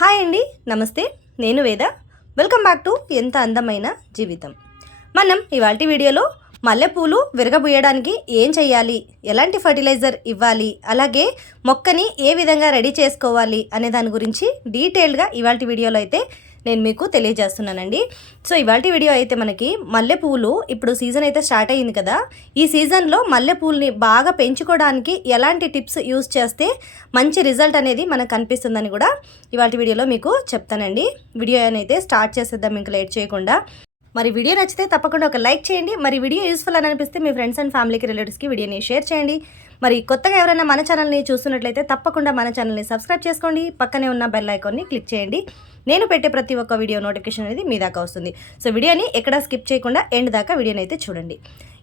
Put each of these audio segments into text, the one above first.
Hi అండి, నమస్తే. నేను వేద. వెల్కమ్ బ్యాక్ టు ఎంత అందమైన జీవితం. మనం ఇవాల్టి వీడియోలో మల్లెపూలు విరగబూయడానికి ఏం చేయాలి, ఎలాంటి ఫర్టిలైజర్ ఇవ్వాలి, అలాగే మొక్కని ఏ విధంగా రెడీ చేసుకోవాలి అనే దాని గురించి డీటెయిల్గా ఇవాల్టి వీడియోలో అయితే నేను మీకు తెలియజేస్తున్నానండి. సో ఇవాల్టి వీడియో అయితే మనకి మల్లెపూలు ఇప్పుడు సీజన్ అయితే స్టార్ట్ అయ్యింది కదా. ఈ సీజన్లో మల్లెపూలని బాగా పెంచుకోవడానికి ఎలాంటి టిప్స్ యూస్ చేస్తే మంచి రిజల్ట్ అనేది మనకు కనిపిస్తుందని కూడా ఇవాల్టి వీడియోలో మీకు చెప్తానండి. వీడియో అయితే స్టార్ట్ చేసేద్దాం ఇంకా లేట్ చేయకుండా. మరి వీడియో నచ్చితే తప్పకుండా ఒక లైక్ చేయండి. మరి వీడియో యూస్ఫుల్ అని అనిపిస్తే మీ ఫ్రెండ్స్ అండ్ ఫ్యామిలీకి, రిలేటివ్స్కి వీడియోని షేర్ చేయండి. మరి కొత్తగా ఎవరైనా మన ఛానల్ని చూస్తున్నట్లయితే తప్పకుండా మన ఛానల్ని సబ్స్క్రైబ్ చేసుకోండి. పక్కనే ఉన్న బెల్ ఐకాన్ని క్లిక్ చేయండి. నేను పెట్టే ప్రతి ఒక్క వీడియో నోటిఫికేషన్ అనేది మీ దాకా వస్తుంది. సో వీడియోని ఎక్కడా స్కిప్ చేయకుండా ఎండ్ దాకా వీడియోని అయితే చూడండి.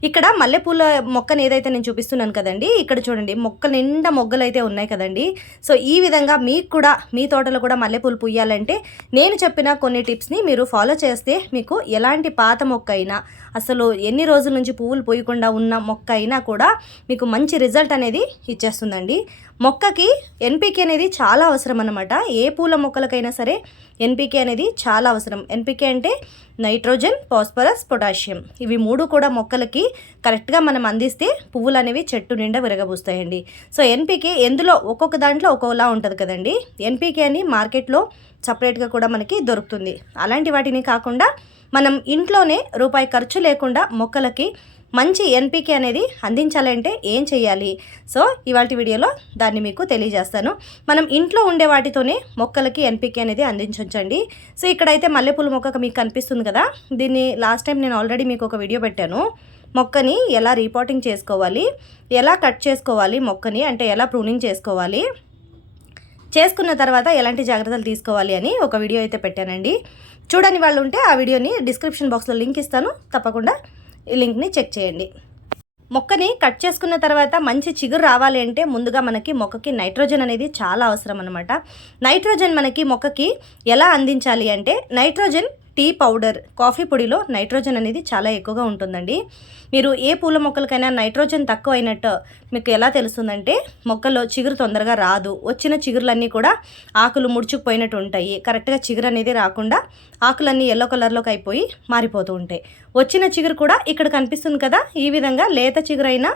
ఇక్కడ మల్లెపూల మొక్కను ఏదైతే నేను చూపిస్తున్నాను కదండి, ఇక్కడ చూడండి మొక్క నిండా మొగ్గలు అయితే ఉన్నాయి కదండి. సో ఈ విధంగా మీకు కూడా మీ తోటలో కూడా మల్లెపూలు పూయాలంటే నేను చెప్పిన కొన్ని టిప్స్ని మీరు ఫాలో చేస్తే మీకు ఎలాంటి పాత మొక్క అయినా, అసలు ఎన్ని రోజుల నుంచి పువ్వులు పూయకుండా ఉన్న మొక్క అయినా కూడా మీకు మంచి రిజల్ట్ అనేది ఇచ్చేస్తుందండి. మొక్కకి ఎన్పికే అనేది చాలా అవసరం అన్నమాట. ఏ పూల మొక్కలకైనా సరే ఎన్పికే అనేది చాలా అవసరం. ఎన్పికే అంటే నైట్రోజన్, ఫాస్ఫరస్, పొటాషియం. ఇవి మూడు కూడా మొక్కలకి కరెక్ట్గా మనం అందిస్తే పువ్వులు అనేవి చెట్టు నిండా విరగబూస్తాయండి. సో ఎన్పికే ఎందులో ఒక్కొక్క దాంట్లో ఒక్కోలా ఉంటుంది కదండి. ఎన్పికే అని మార్కెట్లో సపరేట్గా కూడా మనకి దొరుకుతుంది. అలాంటి వాటిని కాకుండా మనం ఇంట్లోనే రూపాయి ఖర్చు లేకుండా మొక్కలకి మంచి ఎన్పికే అనేది అందించాలంటే ఏం చేయాలి, సో ఇవాళ వీడియోలో దాన్ని మీకు తెలియజేస్తాను. మనం ఇంట్లో ఉండే వాటితోనే మొక్కలకి ఎన్పికే అనేది అందించవచ్చండి. సో ఇక్కడైతే మల్లెపూల మొక్క మీకు కనిపిస్తుంది కదా. దీన్ని లాస్ట్ టైం నేను ఆల్రెడీ మీకు ఒక వీడియో పెట్టాను. మొక్కని ఎలా రీపాటింగ్ చేసుకోవాలి, ఎలా కట్ చేసుకోవాలి మొక్కని, అంటే ఎలా ప్రూనింగ్ చేసుకోవాలి, చేసుకున్న తర్వాత ఎలాంటి జాగ్రత్తలు తీసుకోవాలి అని ఒక వీడియో అయితే పెట్టానండి. చూడని వాళ్ళు ఉంటే ఆ వీడియోని డిస్క్రిప్షన్ బాక్స్లో లింక్ ఇస్తాను, తప్పకుండా ఈ లింక్ని చెక్ చేయండి. మొక్కని కట్ చేసుకున్న తర్వాత మంచి చిగురు రావాలి అంటే ముందుగా మనకి మొక్కకి నైట్రోజన్ అనేది చాలా అవసరం అన్నమాట. నైట్రోజన్ మనకి మొక్కకి ఎలా అందించాలి అంటే, నైట్రోజన్ టీ పౌడర్, కాఫీ పొడిలో నైట్రోజన్ అనేది చాలా ఎక్కువగా ఉంటుందండి. మీరు ఏ పూల మొక్కలకైనా నైట్రోజన్ తక్కువ అయినట్టు మీకు ఎలా తెలుస్తుందంటే, మొక్కలో చిగురు తొందరగా రాదు. వచ్చిన చిగురులన్నీ కూడా ఆకులు ముడుచుకుపోయినట్టు ఉంటాయి. కరెక్ట్గా చిగురు అనేది రాకుండా ఆకులన్నీ ఎల్లో కలర్లోకి అయిపోయి మారిపోతూ ఉంటాయి. వచ్చిన చిగురు కూడా ఇక్కడ కనిపిస్తుంది కదా, ఈ విధంగా లేత చిగురైనా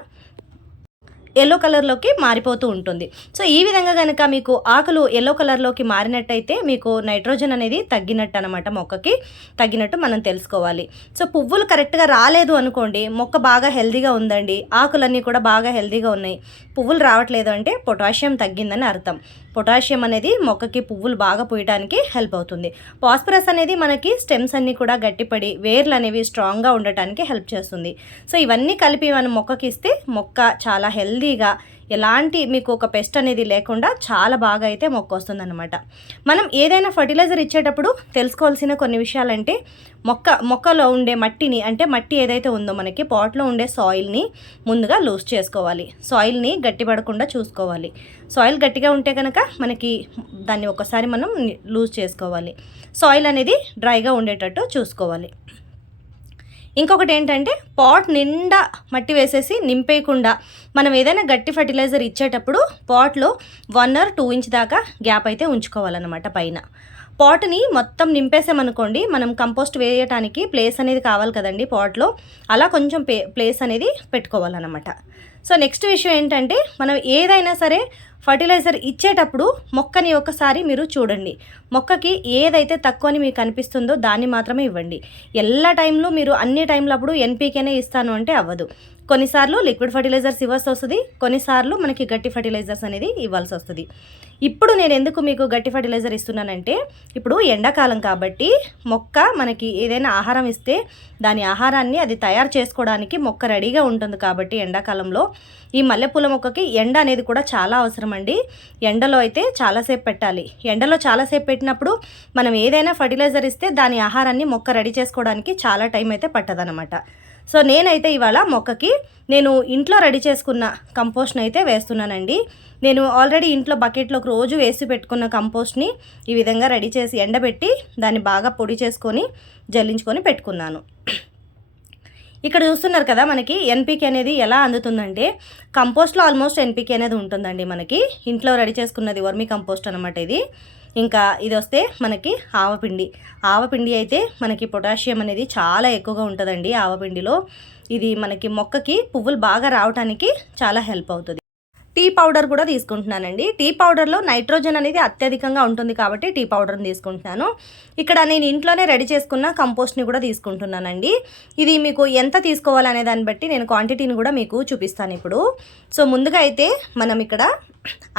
ఎల్లో కలర్లోకి మారిపోతూ ఉంటుంది. సో ఈ విధంగా కనుక మీకు ఆకులు ఎల్లో కలర్లోకి మారినట్టయితే మీకు నైట్రోజన్ అనేది తగ్గినట్టు అనమాట, మొక్కకి తగ్గినట్టు మనం తెలుసుకోవాలి. సో పువ్వులు కరెక్ట్గా రాలేదు అనుకోండి, మొక్క బాగా హెల్తీగా ఉందండి, ఆకులన్నీ కూడా బాగా హెల్తీగా ఉన్నాయి, పువ్వులు రావట్లేదు అంటే పొటాషియం తగ్గిందని అర్థం. పొటాషియం అనేది మొక్కకి పువ్వులు బాగా పూయడానికి హెల్ప్ అవుతుంది. ఫాస్ఫరస్ అనేది మనకి స్టెమ్స్ అన్నీ కూడా గట్టిపడి వేర్లు అనేవి స్ట్రాంగ్గా ఉండటానికి హెల్ప్ చేస్తుంది. సో ఇవన్నీ కలిపి మనం మొక్కకి ఇస్తే మొక్క చాలా హెల్తీగా, ఎలాంటి మీకు ఒక పెస్ట్ అనేది లేకుండా చాలా బాగా అయితే మొక్క వస్తుందన్నమాట. మనం ఏదైనా ఫర్టిలైజర్ ఇచ్చేటప్పుడు తెలుసుకోవాల్సిన కొన్ని విషయాలంటే, మొక్కలో ఉండే మట్టిని, అంటే మట్టి ఏదైతే ఉందో మనకి పాట్లో ఉండే సాయిల్ని ముందుగా లూజ్ చేసుకోవాలి. సాయిల్ని గట్టిపడకుండా చూసుకోవాలి. సాయిల్ గట్టిగా ఉంటే కనుక మనకి దాన్ని ఒకసారి మనం లూజ్ చేసుకోవాలి. సాయిల్ అనేది డ్రైగా ఉండేటట్టు చూసుకోవాలి. ఇంకొకటి ఏంటంటే, పాట్ నిండా మట్టి వేసేసి నింపేయకుండా మనం ఏదైనా గట్టి ఫర్టిలైజర్ ఇచ్చేటప్పుడు పాట్లో 1 or 2 ఇంచ్ దాకా గ్యాప్ అయితే ఉంచుకోవాలన్నమాట. పైన పాట్ని మొత్తం నింపేసామనుకోండి, మనం కంపోస్ట్ వేయటానికి ప్లేస్ అనేది కావాలి కదండి పాట్లో, అలా కొంచెం ప్లేస్ అనేది పెట్టుకోవాలన్నమాట. సో నెక్స్ట్ విషయం ఏంటంటే, మనం ఏదైనా సరే ఫర్టిలైజర్ ఇచ్చేటప్పుడు మొక్కని ఒకసారి మీరు చూడండి. మొక్కకి ఏదైతే తక్కువ అని మీకు అనిపిస్తుందో దాన్ని మాత్రమే ఇవ్వండి. എല്ലാ టైంలో మీరు అన్ని టైంలో అప్పుడు ఎన్పీకేనే ఇస్తాను అంటే అవ్వదు. కొన్నిసార్లు లిక్విడ్ ఫర్టిలైజర్స్ ఇవ్వాల్సి వస్తుంది, కొన్నిసార్లు మనకి గట్టి ఫర్టిలైజర్స్ అనేది ఇవ్వాల్సి వస్తుంది. ఇప్పుడు నేను ఎందుకు మీకు గట్టి ఫర్టిలైజర్ ఇస్తున్నానంటే, ఇప్పుడు ఎండాకాలం కాబట్టి మొక్క మనకి ఏదైనా ఆహారం ఇస్తే దాని ఆహారాన్ని అది తయారు చేసుకోవడానికి మొక్క రెడీగా ఉంటుంది. కాబట్టి ఎండాకాలంలో ఈ మల్లెపూల మొక్కకి ఎండ అనేది కూడా చాలా అవసరం అండి. ఎండలో అయితే చాలాసేపు పెట్టాలి. ఎండలో చాలాసేపు పెట్టినప్పుడు మనం ఏదైనా ఫర్టిలైజర్ ఇస్తే దాని ఆహారాన్ని మొక్క రెడీ చేసుకోవడానికి చాలా టైం అయితే పట్టదనమాట. సో నేనైతే ఇవాళ మొక్కకి నేను ఇంట్లో రెడీ చేసుకున్న కంపోస్ట్ని అయితే వేస్తున్నానండి. నేను ఆల్రెడీ ఇంట్లో బకెట్లోకి రోజు వేసి పెట్టుకున్న కంపోస్ట్ని ఈ విధంగా రెడీ చేసి ఎండబెట్టి దాన్ని బాగా పొడి చేసుకొని జల్లించుకొని పెట్టుకున్నాను. ఇక్కడ చూస్తున్నారు కదా, మనకి ఎన్పికే అనేది ఎలా అందుతుందంటే, కంపోస్ట్లో ఆల్మోస్ట్ ఎన్పికే అనేది ఉంటుందండి. మనకి ఇంట్లో రెడీ చేసుకున్నది వర్మీ కంపోస్ట్ అనమాట ఇది. ఇంకా ఇది వస్తే మనకి ఆవపిండి. ఆవపిండి అయితే మనకి పొటాషియం అనేది చాలా ఎక్కువగా ఉంటుందండి ఆవపిండిలో. ఇది మనకి మొక్కకి పువ్వులు బాగా రావడానికి చాలా హెల్ప్ అవుతుంది. టీ పౌడర్ కూడా తీసుకుంటున్నానండి. టీ పౌడర్లో నైట్రోజన్ అనేది అత్యధికంగా ఉంటుంది కాబట్టి టీ పౌడర్ని తీసుకుంటున్నాను. ఇక్కడ నేను ఇంట్లోనే రెడీ చేసుకున్న కంపోస్ట్ని కూడా తీసుకుంటున్నానండి. ఇది మీకు ఎంత తీసుకోవాలనే దాన్ని బట్టి నేను క్వాంటిటీని కూడా మీకు చూపిస్తాను ఇప్పుడు. సో ముందుగా అయితే మనం ఇక్కడ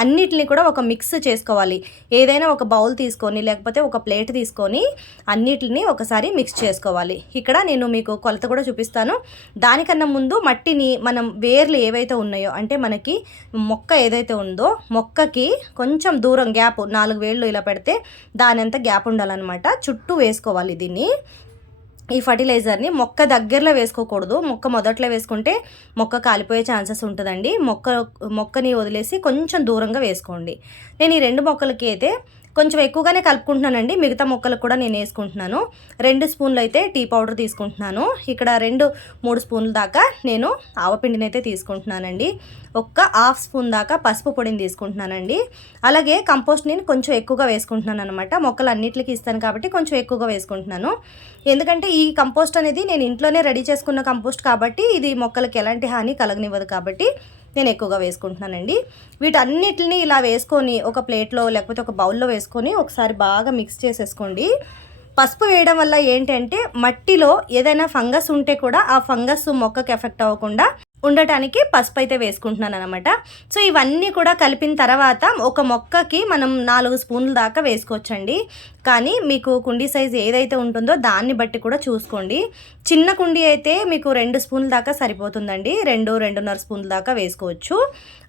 అన్నిటిని కూడా ఒక మిక్స్ చేసుకోవాలి. ఏదైనా ఒక బౌల్ తీసుకొని లేకపోతే ఒక ప్లేట్ తీసుకొని అన్నిటిని ఒకసారి మిక్స్ చేసుకోవాలి. ఇక్కడ నేను మీకు కొలత కూడా చూపిస్తాను. దానికన్నా ముందు మట్టిని మనం వేర్లు ఏవైతే ఉన్నాయో అంటే మనకి మొక్క ఏదైతే ఉందో మొక్కకి కొంచెం దూరం గ్యాప్ 4 వేళ్ళు ఇలా పెడితే దాని అంత గ్యాప్ ఉండాలన్నమాట. చుట్టూ వేసుకోవాలి దీన్ని. ఈ ఫర్టిలైజర్ని మొక్క దగ్గరలో వేసుకోకూడదు. మొక్క మొదట్లో వేసుకుంటే మొక్క కాలిపోయే ఛాన్సెస్ ఉంటుందండి. మొక్కని వదిలేసి కొంచెం దూరంగా వేసుకోండి. నేను ఈ 2 మొక్కలకి అయితే కొంచెం ఎక్కువగానే కలుపుకుంటున్నానండి. మిగతా మొక్కలకు కూడా నేను వేసుకుంటున్నాను. 2 స్పూన్లు అయితే టీ పౌడర్ తీసుకుంటున్నాను. ఇక్కడ 2-3 స్పూన్ల దాకా నేను ఆవపిండిని అయితే తీసుకుంటున్నానండి. ఒక్క హాఫ్ స్పూన్ దాకా పసుపు పొడిని తీసుకుంటున్నానండి. అలాగే కంపోస్ట్ని కొంచెం ఎక్కువగా వేసుకుంటున్నాను అనమాట. మొక్కలు అన్నిటికీ ఇస్తాను కాబట్టి కొంచెం ఎక్కువగా వేసుకుంటున్నాను. ఎందుకంటే ఈ కంపోస్ట్ అనేది నేను ఇంట్లోనే రెడీ చేసుకున్న కంపోస్ట్ కాబట్టి ఇది మొక్కలకి ఎలాంటి హాని కలగనివ్వదు కాబట్టి నేను ఎక్కువగా వేసుకుంటున్నానండి. వీటన్నిటిని ఇలా వేసుకొని ఒక ప్లేట్లో లేకపోతే ఒక బౌల్లో వేసుకొని ఒకసారి బాగా మిక్స్ చేసేసుకోండి. పసుపు వేయడం వల్ల ఏంటంటే మట్టిలో ఏదైనా ఫంగస్ ఉంటే కూడా ఆ ఫంగస్ మొక్కకి ఎఫెక్ట్ అవ్వకుండా ఉండటానికి పసుపు అయితే వేసుకుంటున్నాను అనమాట. సో ఇవన్నీ కూడా కలిపిన తర్వాత ఒక మొక్కకి మనం 4 స్పూన్ల దాకా వేసుకోవచ్చండి. కానీ మీకు కుండీ సైజు ఏదైతే ఉంటుందో దాన్ని బట్టి కూడా చూసుకోండి. చిన్న కుండీ అయితే మీకు 2 స్పూన్ల దాకా సరిపోతుందండి. 2-2.5 స్పూన్ల దాకా వేసుకోవచ్చు.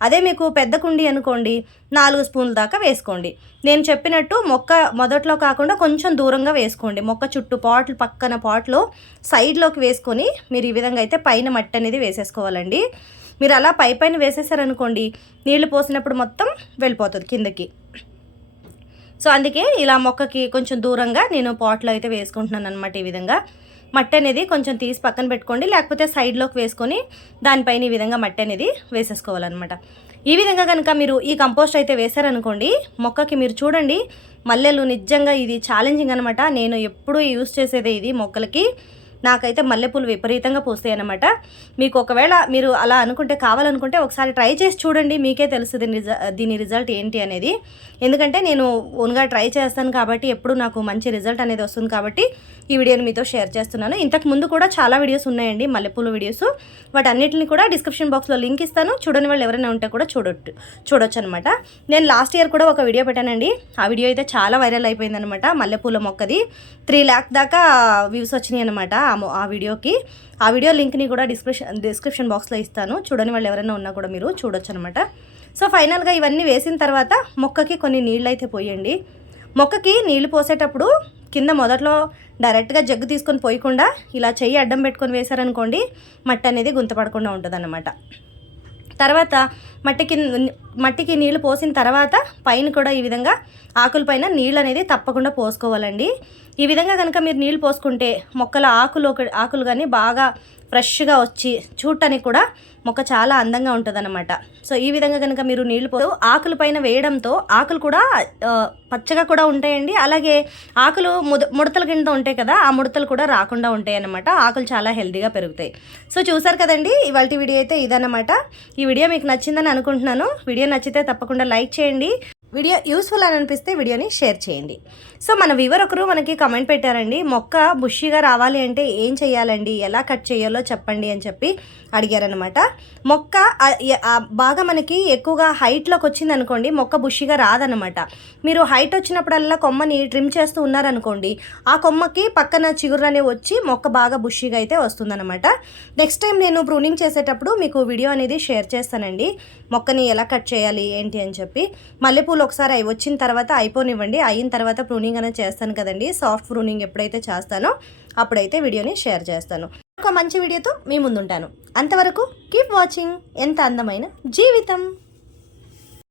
అదే మీకు పెద్ద కుండీ అనుకోండి 4 స్పూన్ల దాకా వేసుకోండి. నేను చెప్పినట్టు మొక్క మొదట్లో కాకుండా కొంచెం దూరంగా వేసుకోండి. మొక్క చుట్టూ పక్కన పాట్లో సైడ్లోకి వేసుకొని మీరు ఈ విధంగా అయితే పైన మట్టి అనేది వేసేసుకోవాలండి. మీరు అలా పైన వేసేసారనుకోండి నీళ్లు పోసినప్పుడు మొత్తం వెళ్ళిపోతుంది కిందకి. సో అందుకే ఇలా మొక్కకి కొంచెం దూరంగా నేను పాట్లో అయితే వేసుకుంటున్నాను అనమాట. ఈ విధంగా మట్టి అనేది కొంచెం తీసి పక్కన పెట్టుకోండి. లేకపోతే సైడ్లోకి వేసుకొని దానిపైన ఈ విధంగా మట్టి అనేది వేసేసుకోవాలన్నమాట. ఈ విధంగా కనుక మీరు ఈ కంపోస్ట్ అయితే వేశారనుకోండి మొక్కకి మీరు చూడండి మల్లెలు నిజంగా ఇది ఛాలెంజింగ్ అనమాట. నేను ఎప్పుడూ యూస్ చేసేదే ఇది మొక్కలకి. నాకైతే మల్లెపూలు విపరీతంగా పూస్తాయి అన్నమాట. మీకు ఒకవేళ మీరు అలా అనుకుంటే కావాలనుకుంటే ఒకసారి ట్రై చేసి చూడండి. మీకే తెలుస్తుంది దీని రిజల్ట్ ఏంటి అనేది. ఎందుకంటే నేను ఓన్గా ట్రై చేస్తాను కాబట్టి ఎప్పుడు నాకు మంచి రిజల్ట్ అనేది వస్తుంది కాబట్టి ఈ వీడియోని మీతో షేర్ చేస్తున్నాను. ఇంతకు ముందు కూడా చాలా వీడియోస్ ఉన్నాయండి మల్లెపూల వీడియోస్. వాటన్నిటిని కూడా డిస్క్రిప్షన్ బాక్స్లో లింక్ ఇస్తాను. చూడని వాళ్ళు ఎవరైనా ఉంటే కూడా చూడొచ్చు అనమాట. నేను లాస్ట్ ఇయర్ కూడా ఒక వీడియో పెట్టానండి. ఆ వీడియో అయితే చాలా వైరల్ అయిపోయిందనమాట. మల్లెపూల మొక్కది 3 lakhs దాకా వ్యూస్ వచ్చినాయి అనమాట ఆ వీడియోకి. ఆ వీడియో లింక్ని కూడా డిస్క్రిప్షన్ బాక్స్లో ఇస్తాను. చూడని వాళ్ళు ఎవరైనా ఉన్నా కూడా మీరు చూడొచ్చు అనమాట. సో ఫైనల్గా ఇవన్నీ వేసిన తర్వాత మొక్కకి కొన్ని నీళ్ళు అయితే పోయండి. మొక్కకి నీళ్లు పోసేటప్పుడు కింద మొదట్లో డైరెక్ట్గా జగ్గు తీసుకొని పోయకుండా ఇలా చెయ్యి అడ్డం పెట్టుకొని వేశారనుకోండి మట్టి అనేది గుంతపడకుండా ఉంటుంది అన్నమాట. తర్వాత మట్టికి నీళ్లు పోసిన తర్వాత పైన కూడా ఈ విధంగా ఆకుల పైన నీళ్ళు అనేది తప్పకుండా పోసుకోవాలండి. ఈ విధంగా కనుక మీరు నీళ్ళు పోసుకుంటే మొక్కల ఆకులు కానీ బాగా ఫ్రెష్గా వచ్చి చూడటానికి కూడా మొక్క చాలా అందంగా ఉంటుందన్నమాట. సో ఈ విధంగా కనుక మీరు నీళ్ళు ఆకుల పైన వేయడంతో ఆకులు కూడా పచ్చగా కూడా ఉంటాయండి. అలాగే ఆకులు ముడతల కింద ఉంటాయి కదా, ఆ ముడతలు కూడా రాకుండా ఉంటాయి అన్నమాట. ఆకులు చాలా హెల్తీగా పెరుగుతాయి. సో చూసారు కదండి, ఇవాళ వీడియో అయితే ఇదన్నమాట. ఈ వీడియో మీకు నచ్చిందని అనుకుంటున్నాను. వీడియో నచ్చితే తప్పకుండా లైక్ చేయండి. వీడియో యూస్ఫుల్ అని అనిపిస్తే వీడియోని షేర్ చేయండి. సో మన వ్యూవర్ ఒకరు మనకి కామెంట్ పెట్టారండి, మొక్క బుషీగా రావాలి అంటే ఏం చేయాలండి, ఎలా కట్ చేయాలో చెప్పండి అని చెప్పి అడిగారనమాట. మొక్క బాగా మనకి ఎక్కువగా హైట్లోకి వచ్చింది అనుకోండి మొక్క బుషీగా రాదనమాట. మీరు హైట్ వచ్చినప్పుడల్లా కొమ్మని ట్రిమ్ చేస్తూ ఉన్నారనుకోండి ఆ కొమ్మకి పక్కన చిగురు అనేవి వచ్చి మొక్క బాగా బుషీగా అయితే వస్తుందన్నమాట. నెక్స్ట్ టైం నేను ప్రూనింగ్ చేసేటప్పుడు మీకు వీడియో అనేది షేర్ చేస్తానండి, మొక్కని ఎలా కట్ చేయాలి ఏంటి అని చెప్పి. మల్లెపూలు ఒకసారి వచ్చిన తర్వాత అయిపోనివ్వండి, అయిన తర్వాత ప్రూనింగ్ అనేది చేస్తాను కదండి. సాఫ్ట్ ప్రూనింగ్ ఎప్పుడైతే చేస్తానో అప్పుడైతే వీడియోని షేర్ చేస్తాను. ఒక మంచి వీడియోతో మీ ముందుంటాను. అంతవరకు కీప్ వాచింగ్ ఎంత అందమైన జీవితం.